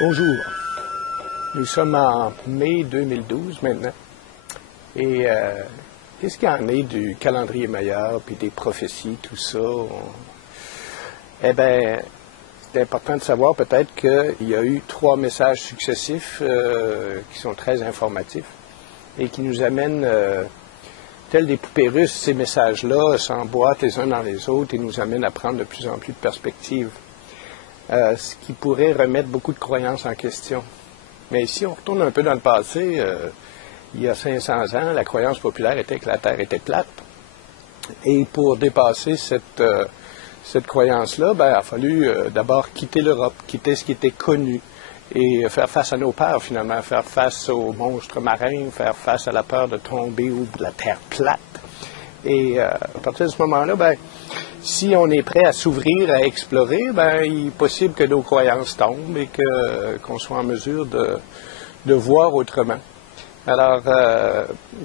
Bonjour, nous sommes en mai 2012 maintenant. Et qu'est-ce qu'il y en est du calendrier Maya, puis des prophéties, tout ça? Eh bien, c'est important de savoir peut-être qu'il y a eu 3 messages successifs qui sont très informatifs et qui nous amènent, tels des poupées russes, ces messages-là s'emboîtent les uns dans les autres et nous amènent à prendre de plus en plus de perspectives. Ce qui pourrait remettre beaucoup de croyances en question. Mais si on retourne un peu dans le passé, il y a 500 ans, la croyance populaire était que la Terre était plate. Et pour dépasser cette croyance-là, il a fallu d'abord quitter l'Europe, quitter ce qui était connu et faire face à nos peurs finalement, faire face aux monstres marins, faire face à la peur de tomber ou de la Terre plate. Et à partir de ce moment-là, si on est prêt à s'ouvrir, à explorer, il est possible que nos croyances tombent et qu'on soit en mesure de voir autrement. Alors,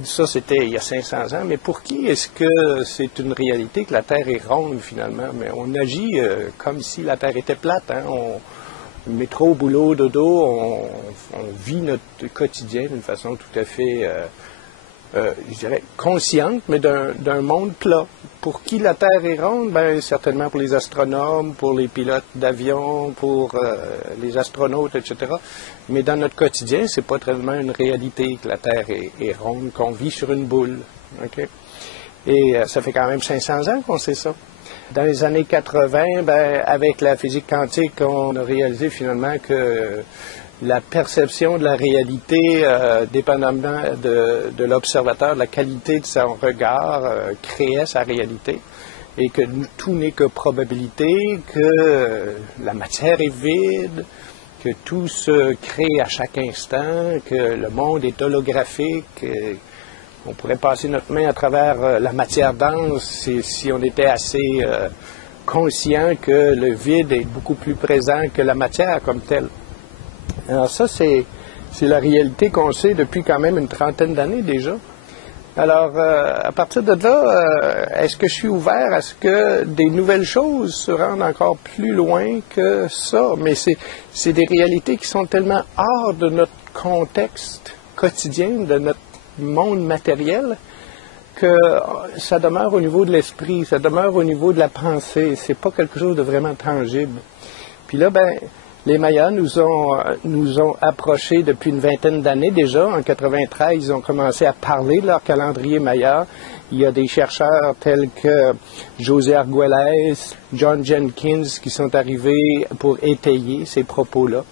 ça, c'était il y a 500 ans, mais pour qui est-ce que c'est une réalité que la Terre est ronde, finalement? Mais on agit comme si la Terre était plate, hein? Métro, boulot, dodo, on vit notre quotidien d'une façon tout à fait... je dirais, consciente, mais d'un monde plat. Pour qui la Terre est ronde? Certainement pour les astronomes, pour les pilotes d'avion, pour les astronautes, etc. Mais dans notre quotidien, c'est pas tellement une réalité que la Terre est ronde, qu'on vit sur une boule. Okay? Et ça fait quand même 500 ans qu'on sait ça. Dans les années 80, avec la physique quantique, on a réalisé finalement que la perception de la réalité, dépendamment de l'observateur, de la qualité de son regard, créait sa réalité. Et que tout n'est que probabilité, que la matière est vide, que tout se crée à chaque instant, que le monde est holographique, qu'on pourrait passer notre main à travers la matière dense si on était assez conscient que le vide est beaucoup plus présent que la matière comme telle. Alors ça, c'est la réalité qu'on sait depuis quand même une trentaine d'années déjà. Alors, à partir de là, est-ce que je suis ouvert à ce que des nouvelles choses se rendent encore plus loin que ça? Mais c'est des réalités qui sont tellement hors de notre contexte quotidien, de notre monde matériel, que ça demeure au niveau de l'esprit, ça demeure au niveau de la pensée. C'est pas quelque chose de vraiment tangible. Puis là, les Mayas nous ont approchés depuis une vingtaine d'années déjà. En 93, ils ont commencé à parler de leur calendrier Maya. Il y a des chercheurs tels que José Argüelles, John Jenkins qui sont arrivés pour étayer ces propos-là.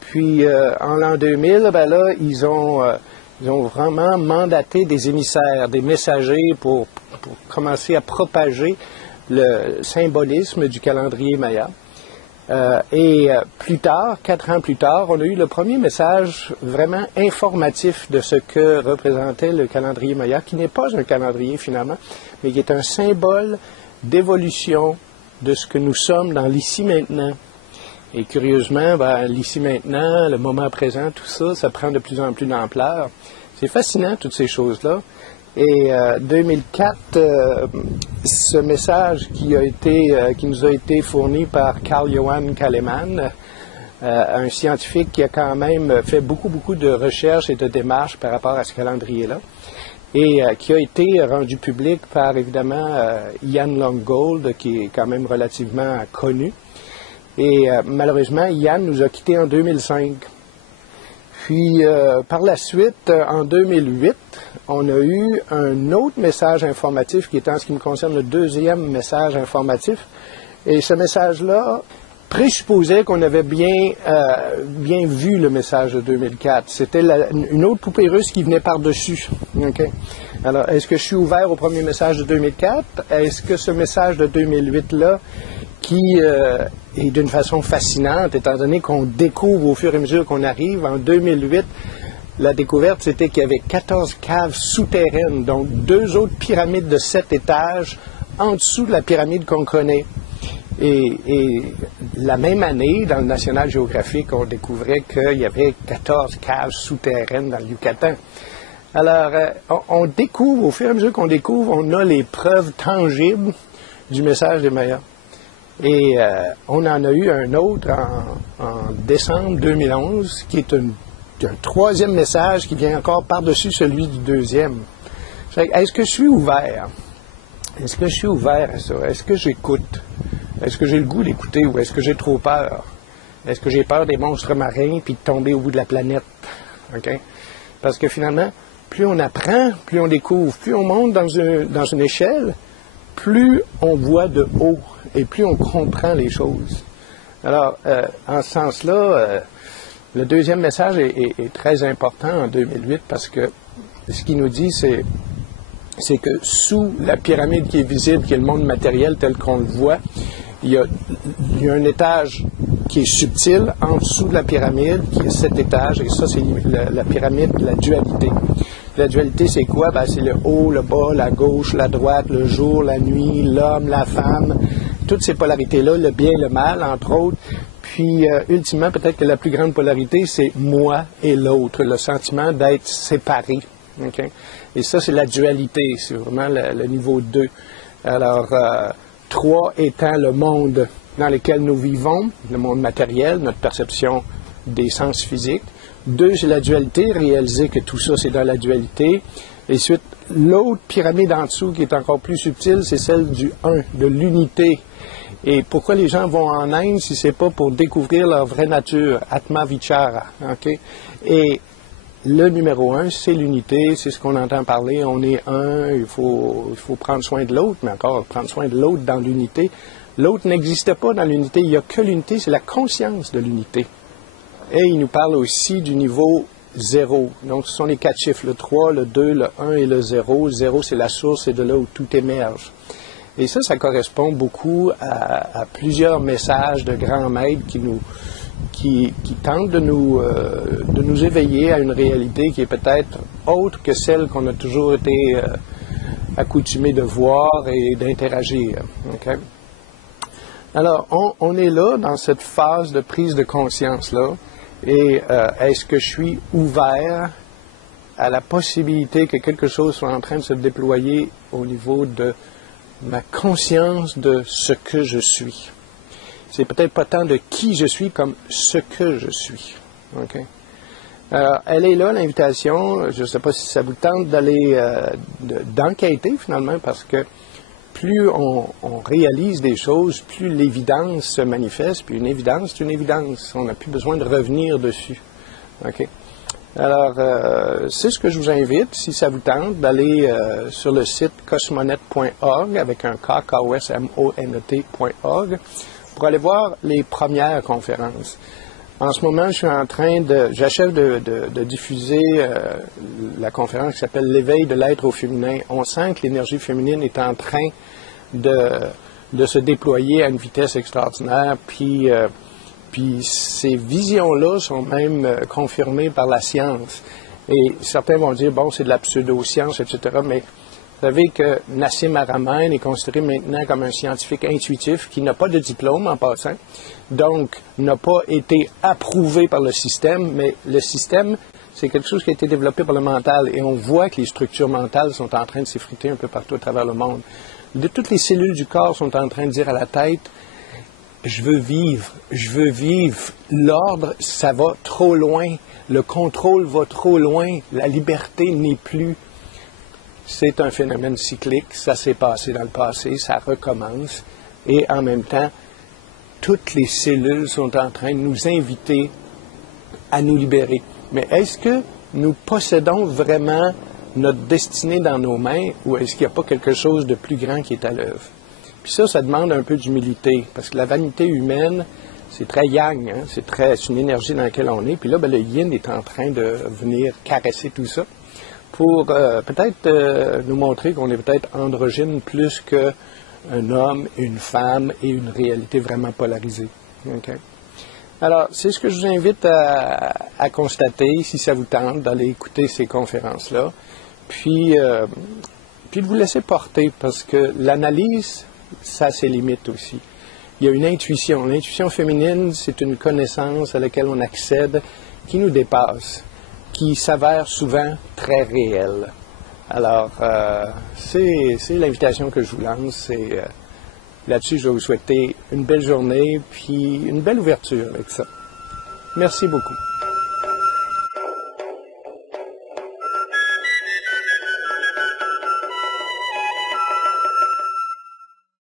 Puis en l'an 2000, ils ont vraiment mandaté des émissaires, des messagers pour commencer à propager le symbolisme du calendrier Maya. Plus tard, 4 ans plus tard, on a eu le premier message vraiment informatif de ce que représentait le calendrier Maya, qui n'est pas un calendrier finalement, mais qui est un symbole d'évolution de ce que nous sommes dans l'ici-maintenant. Et curieusement, l'ici-maintenant, le moment présent, tout ça, ça prend de plus en plus d'ampleur. C'est fascinant, toutes ces choses-là. Et 2004, ce message qui nous a été fourni par Carl-Johan Kaleman, un scientifique qui a quand même fait beaucoup de recherches et de démarches par rapport à ce calendrier-là, et qui a été rendu public par, évidemment, Ian Longgold, qui est quand même relativement connu. Et malheureusement, Ian nous a quittés en 2005. Puis, par la suite, en 2008, on a eu un autre message informatif qui était, en ce qui me concerne, le deuxième message informatif. Et ce message-là présupposait qu'on avait bien vu le message de 2004. C'était une autre poupée russe qui venait par-dessus. Okay? Alors, est-ce que je suis ouvert au premier message de 2004? Est-ce que ce message de 2008-là, qui est d'une façon fascinante, étant donné qu'on découvre au fur et à mesure qu'on arrive. En 2008, la découverte, c'était qu'il y avait 14 caves souterraines, donc 2 autres pyramides de 7 étages en dessous de la pyramide qu'on connaît. Et la même année, dans le National Geographic, on découvrait qu'il y avait 14 caves souterraines dans le Yucatan. Alors, on découvre, au fur et à mesure qu'on découvre, on a les preuves tangibles du message des Mayas. Et on en a eu un autre en décembre 2011, qui est un troisième message qui vient encore par-dessus celui du deuxième. Est-ce que je suis ouvert? Est-ce que je suis ouvert à ça? Est-ce que j'écoute? Est-ce que j'ai le goût d'écouter ou est-ce que j'ai trop peur? Est-ce que j'ai peur des monstres marins puis de tomber au bout de la planète? Okay? Parce que finalement, plus on apprend, plus on découvre, plus on monte dans une échelle, plus on voit de haut et plus on comprend les choses. Alors, en ce sens-là, le deuxième message est très important en 2008 parce que ce qu'il nous dit, c'est que sous la pyramide qui est visible, qui est le monde matériel tel qu'on le voit, il y a un étage qui est subtil en dessous de la pyramide, qui est cet étage, et ça, c'est la pyramide de la dualité. La dualité, c'est quoi? Ben, c'est le haut, le bas, la gauche, la droite, le jour, la nuit, l'homme, la femme, toutes ces polarités-là, le bien, le mal, entre autres. Puis, ultimement, peut-être que la plus grande polarité, c'est moi et l'autre, le sentiment d'être séparé. Okay? Et ça, c'est la dualité, c'est vraiment le niveau 2. Alors, 3 étant le monde dans lequel nous vivons, le monde matériel, notre perception des sens physiques. 2, c'est la dualité, réaliser que tout ça, c'est dans la dualité. Et ensuite, l'autre pyramide en dessous, qui est encore plus subtile, c'est celle du 1, de l'unité. Et pourquoi les gens vont en Inde si c'est pas pour découvrir leur vraie nature, Atma Vichara. Okay? Et le numéro 1, c'est l'unité, c'est ce qu'on entend parler, on est un, il faut prendre soin de l'autre, mais encore prendre soin de l'autre dans l'unité. L'autre n'existe pas dans l'unité, il n'y a que l'unité, c'est la conscience de l'unité. Et il nous parle aussi du niveau 0. Donc, ce sont les 4 chiffres, le 3, le 2, le 1 et le 0. 0, c'est la source, c'est de là où tout émerge. Et ça correspond beaucoup à plusieurs messages de grands maîtres qui tentent de nous éveiller à une réalité qui est peut-être autre que celle qu'on a toujours été accoutumé de voir et d'interagir. Okay? Alors, on est là dans cette phase de prise de conscience-là. Et est-ce que je suis ouvert à la possibilité que quelque chose soit en train de se déployer au niveau de ma conscience de ce que je suis? C'est peut-être pas tant de qui je suis comme ce que je suis. Okay? Alors, elle est là, l'invitation. Je ne sais pas si ça vous tente d'aller d'enquêter finalement, parce que plus on réalise des choses, plus l'évidence se manifeste. Puis une évidence, c'est une évidence. On n'a plus besoin de revenir dessus. Okay? Alors, c'est ce que je vous invite, si ça vous tente, d'aller sur le site cosmonet.org avec un K, K-O-S-M-O-N-E-T.org pour aller voir les premières conférences. En ce moment, j'achève de diffuser la conférence qui s'appelle « L'éveil de l'être au féminin ». On sent que l'énergie féminine est en train de se déployer à une vitesse extraordinaire, puis ces visions-là sont même confirmées par la science. Et certains vont dire, bon, c'est de la pseudo-science, etc., mais vous savez que Nassim Haramein est considéré maintenant comme un scientifique intuitif qui n'a pas de diplôme en passant, donc n'a pas été approuvé par le système, mais le système, c'est quelque chose qui a été développé par le mental, et on voit que les structures mentales sont en train de s'effriter un peu partout à travers le monde. Toutes les cellules du corps sont en train de dire à la tête, je veux vivre, l'ordre, ça va trop loin, le contrôle va trop loin, la liberté n'est plus. C'est un phénomène cyclique, ça s'est passé dans le passé, ça recommence, et en même temps, toutes les cellules sont en train de nous inviter à nous libérer. Mais est-ce que nous possédons vraiment notre destinée dans nos mains, ou est-ce qu'il n'y a pas quelque chose de plus grand qui est à l'œuvre? Puis ça demande un peu d'humilité, parce que la vanité humaine, c'est très yang, hein? C'est une énergie dans laquelle on est, puis là, le yin est en train de venir caresser tout ça, pour peut-être nous montrer qu'on est peut-être androgyne plus qu'un homme, une femme et une réalité vraiment polarisée. Okay? Alors, c'est ce que je vous invite à constater, si ça vous tente, d'aller écouter ces conférences-là, puis de vous laisser porter, parce que l'analyse, ça a ses limites aussi. Il y a une intuition. L'intuition féminine, c'est une connaissance à laquelle on accède qui nous dépasse, qui s'avère souvent très réelle. Alors, c'est l'invitation que je vous lance, c'est Là-dessus, je vais vous souhaiter une belle journée, puis une belle ouverture avec ça. Merci beaucoup.